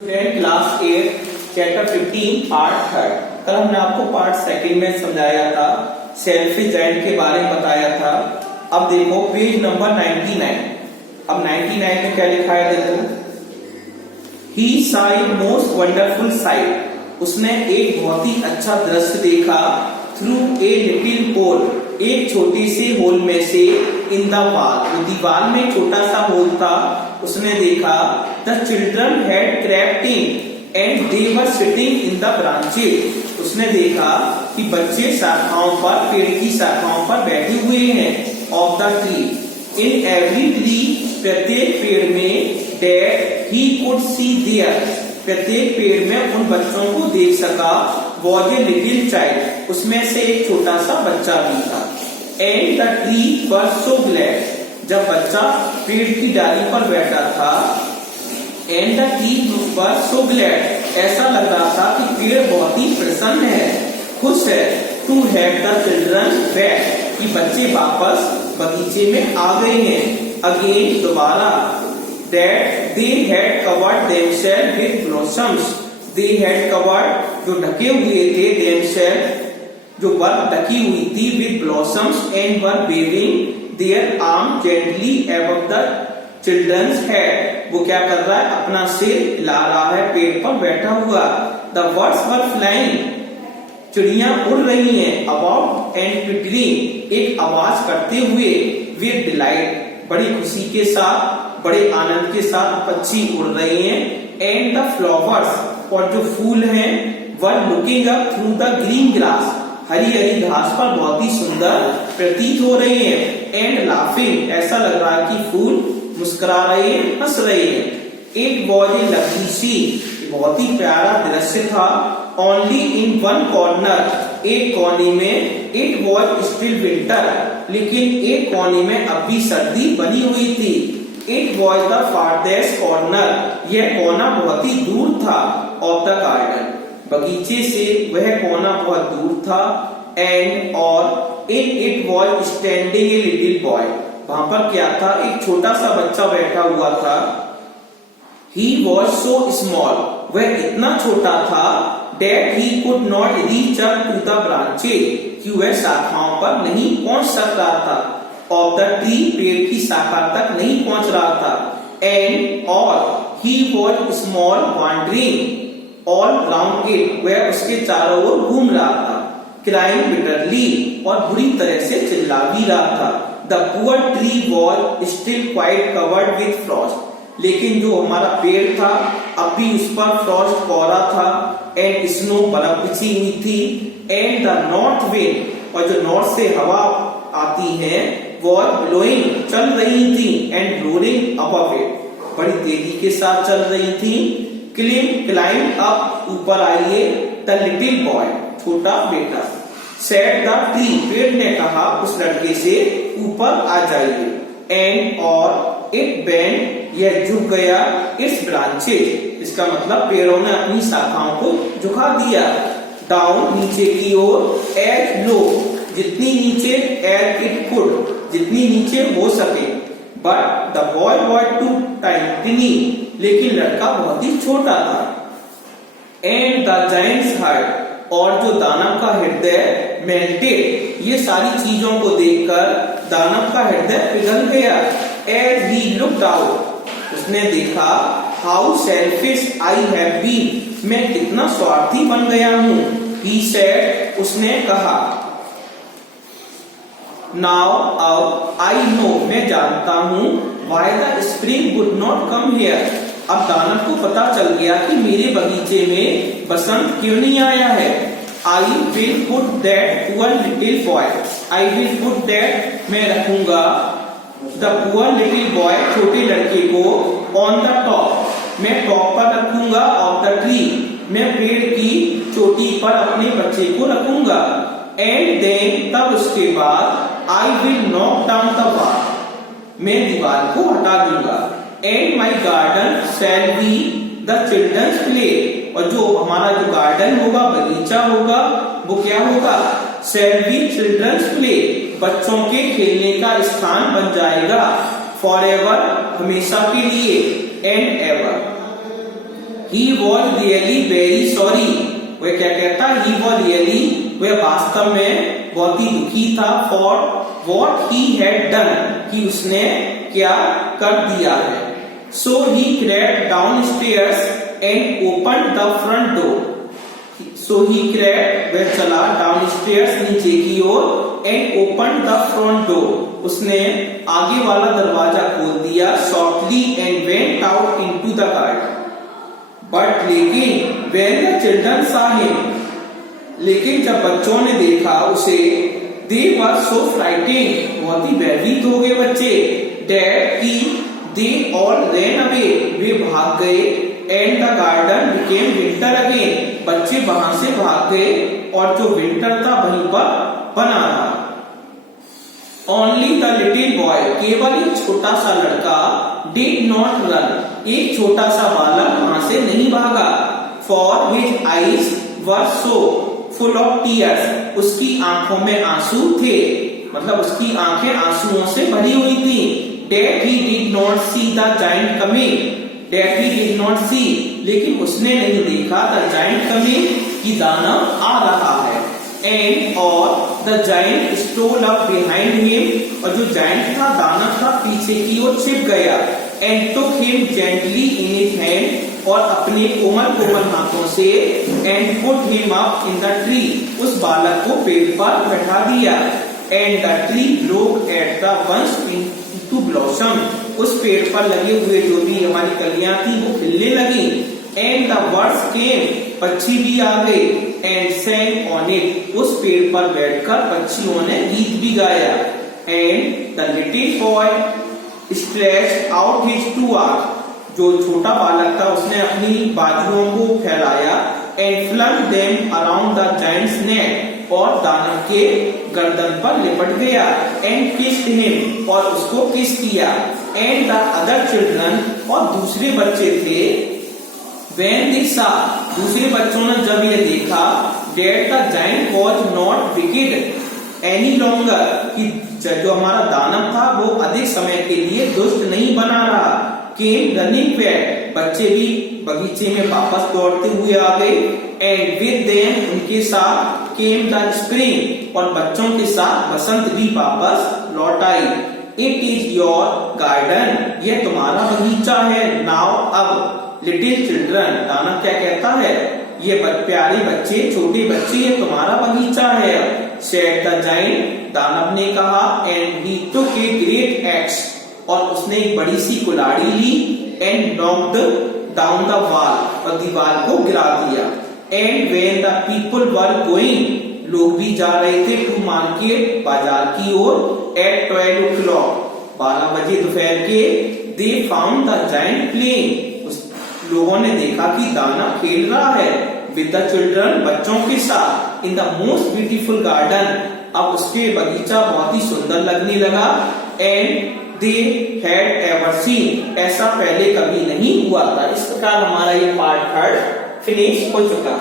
Student class 8 chapter 15 part 3। कल हमने आपको पार्ट सेकंड में समझाया था, सेल्फिश जायंट के बारे में बताया था। अब देखो पेज नंबर 99। अब 99 में क्या लिखा है देखो। ही saw a most wonderful sight। उसने एक बहुत ही अच्छा दृश्य देखा। थ्रू ए लिटिल होल, एक छोटे से होल में से। इन द वॉल, वो दीवार में छोटा सा होल था, उसने देखा। The children had crept in and they were sitting in the branches. उसने देखा कि बच्चे शाखाओं पर, पेड़ की शाखाओं पर बैठे हुए हैं। Of the tree, in every tree, प्रत्येक पेड़ में। That he could see there, प्रत्येक पेड़ में उन बच्चों को देख सका। वॉज ए लिटिल चाइल्ड, उसमें से एक छोटा सा बच्चा भी था। And the tree were so glad, जब बच्चा पेड़ की डाली पर बैठा था। And the tree were so glad, ऐसा लग रहा था कि पेड़ बहुत ही प्रसन्न है, खुश है। To have the children back, कि बच्चे वापस बगीचे में आ गए हैं। अगेन, दोबारा। That they had covered themselves with blossoms, they had covered, जो ढके हुए थे, देमसेल्फ, जो बर्फ ढकी हुई थी, with blossoms and were waving their arm gently above the children's head. वो क्या कर रहा है, अपना सिर हिला रहा है पेड़ पर बैठा हुआ। द बर्ड्स वर फ्लाइंग, चिड़िया उड़ रही हैं। अबाउट एंड ट्विटरिंग, एक आवाज करते हुए। विद डिलाइट, बड़ी खुशी के साथ, बड़े आनंद के साथ पक्षी उड़ रहे हैं। एंड द फ्लावर्स, और जो फूल हैं, were looking up through the green grass, हरी हरी घास पर बहुत ही सुंदर प्रतीत हो रहे हैं। एंड लाफिंग, ऐसा लग रहा है कि फूल मुस्कुरा रहे हैं, हंस रहे हैं। It was a lovely scene, बहुत ही प्यारा दृश्य था। ओनली इन वन कॉर्नर, एक कोने में। इट वॉज स्टिल विंटर, लेकिन एक कोने में अब भी सर्दी बनी हुई थी। It was the farthest corner, यह कोना बहुत ही दूर था। ऑफ द गार्डन, बगीचे से वह कोना बहुत दूर था। एंड और in it was standing a little boy, वहां पर क्या था, एक छोटा सा बच्चा बैठा हुआ था। ही वॉज सो स्मॉल, वह इतना छोटा था। That he could not reach up to the branches, कि वह शाखाओं पर नहीं पहुंच सक रहा था। ऑफ द ट्री, पेड़ की शाखा तक नहीं पहुंच रहा था। एंड और he was small wandering all round it, वह उसके चारों ओर घूम रहा था। क्राइंग बिटरली, और बुरी तरह से चिल्ला भी रहा था। The poor tree was still quite covered with Frost, लेकिन जो हमारा पेड़ था अब भी उस पर फ्रॉस्ट कोहरा था। एंड स्नो, बर्फ बिछी हुई थी। एंड द नॉर्थ विंड, और जो नॉर्थ से हवा आती है, वॉज ब्लोइंग, चल रही थी। एंड रोलिंग अबव इट, बड़ी तेजी के साथ चल रही थी। क्लाइंब अप, ऊपर आइए। द लिटिल बॉय, छोटा बेटा। सेड द ट्री, पेड़ ने कहा उस लड़के से, ऊपर आ जाइए। एंड और इट बेंड, यह झुक गया। इट्स ब्रांचेस, इसका मतलब पेड़ों ने अपनी शाखाओं को झुका दिया। डाउन, नीचे की ओर। एज लो, जितनी नीचे। एज इट कुड, जितनी नीचे हो सके। But the boy was too tiny, लेकिन लड़का बहुत ही छोटा था। एंड द जायंट्स हार्ट, और जो दानव का हृदय मेल्टेड, ये सारी चीजों को देखकर दानव का हृदय पिघल गया। एज ही लुक्ड आउट, उसने देखा। How selfish I have been, मैं कितना स्वार्थी बन गया हूँ। ही सेड, उसने कहा। नाउ, अब, आई नो, मैं जानता हूँ। Why the spring would not come here, अब दानव को पता चल गया कि मेरे बगीचे में बसंत क्यों नहीं आया है। I will put that poor little boy, I will put that, मैं रखूंगा। द पुअर लिटिल बॉय, छोटे लड़के को। ऑन द टॉप, मैं टॉप पर रखूंगा। ऑफ द ट्री, मैं पेड़ की चोटी पर अपने बच्चे को रखूंगा। एंड देन, तब उसके बाद। I will knock down the wall, मैं दीवार को हटा दूंगा। And my garden shall be the children's play, और जो हमारा जो गार्डन होगा, बगीचा होगा, वो क्या होगा, शैल बी चिल्ड्रंस प्ले, बच्चों के खेलने का स्थान बन जाएगा। फॉर एवर, हमेशा के लिए। And ever, he was really very sorry. वह क्या कहता है? He was really, वह वास्तव में बहुत ही दुखी था for what he had done, कि उसने क्या कर दिया है. So he crept downstairs and opened the front door. So he crept, वह चला downstairs, नीचे की ओर, and opened the front door, उसने आगे वाला दरवाजा खोल दिया, softly and went out into the garden. But लेकिन when the children saw him, लेकिन जब बच्चों ने देखा उसे, they were so frightened, बहुत ही भयभीत हो गए बच्चे, that कि they all ran away, वे भाग गए, and the garden became winter again, बच्चे वहां से भाग गए और जो विंटर था वहीं पर बना रहा. Only the little boy, केवल एक छोटा सा लड़का, did not run, एक छोटा सा बालक वहां से नहीं भागा, for his eyes were so full of tears, उसकी आंखों में आंसू थे, मतलब उसकी आंखें आंसुओं से भरी हुई थी. That he did not see the giant coming, that he did not see, लेकिन उसने नहीं देखा the giant coming, कि दानव आ रहा है. And और the giant stole up behind him, और जो giant था दानव था पीछे की ओर छिप गया. And took him gently in his hand, और अपने कोमल कोमल हाथों से, and put him up in the tree, उस बालक को पेड़ पर बैठा दिया. And the tree looked at the once into blossom, उस पेड़ पर लगे हुए जो भी हमारी कलियां थी वो खिलने लगी. And the birds came, पक्षी भी आ गए. And sang on it, उस पेड़ पर बैठकर पक्षियों ने गीत भी गाया. And the little boy stretched out his two arms, जो छोटा बालक था उसने अपनी बाजुओं को फैलाया. And flung them around the giant's neck, और दानव के गर्दन पर लिपट गया. And kissed him, और उसको किस किया. And the other children, और दूसरे बच्चे थे, when they saw, दूसरे बच्चों ने जब ये देखा, that the giant was not wicked any longer, कि जो हमारा दानव था वो अधिक समय के लिए दुष्ट नहीं बना रहा. came running back, बच्चे भी बगीचे में वापस दौड़ते हुए आ गए. And with them, उनके साथ came the spring, और बच्चों के साथ बसंत भी वापस लौट आई. It is your garden, यह तुम्हारा बगीचा है. Now, अब little children, दानव क्या कहता है? ये प्यारे बच्चे, छोटे बच्चे, ये तुम्हारा बगीचा है. Said the giant, दानव ने कहा. And he took a great axe, और उसने एक बड़ी सी कुल्हाड़ी ली. And knocked down the wall, और दीवार को गिरा दिया. And when the people were going, लोग भी जा रहे थे to market, बाजार की ओर, at 12 o'clock, 12 बजे दोपहर के, they found the giant playing, उस लोगों ने देखा कि दानव खेल रहा है with the children, बच्चों के साथ, in the most beautiful garden, अब उसके बगीचा बहुत ही सुंदर लगने लगा. And they had ever seen, ऐसा पहले कभी नहीं हुआ था. इस प्रकार हमारा ये पार्ट 3 फिनिश हो चुका.